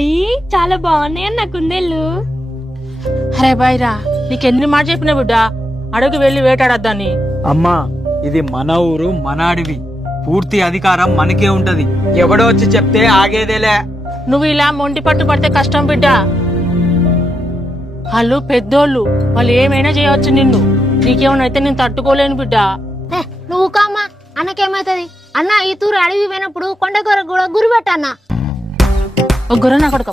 అయ్యి చాలా బాగున్నాయి నా కుందేళ్ళు. అరే బాయ్రా, నీకెన్ని మాట చెప్పిన బిడ్డ, అడవికి వెళ్లి వేటాడద్దని. అమ్మా, ఇది మన ఊరు, మన అడవి. పూర్తి అధికారం మనకే ఉంటది. ఎవడో వచ్చి చెప్తే ఆగేదేలే. నువ్వు ఇలా మొండి పట్టు పడితే కష్టం బిడ్డ. వాళ్ళు పెద్దోళ్ళు, వాళ్ళు ఏమైనా చేయవచ్చు నిన్ను. నీకేమైనా అయితే నేను తట్టుకోలేను బిడ్డ. నువ్వు కామ్మా, అన్నకేమైతుంది అన్న? ఈ తూరు అడవి పోయినప్పుడు కొండగొర కూడా గురి పెట్టన్నా. ఒక గొర్రె నా కొడుకు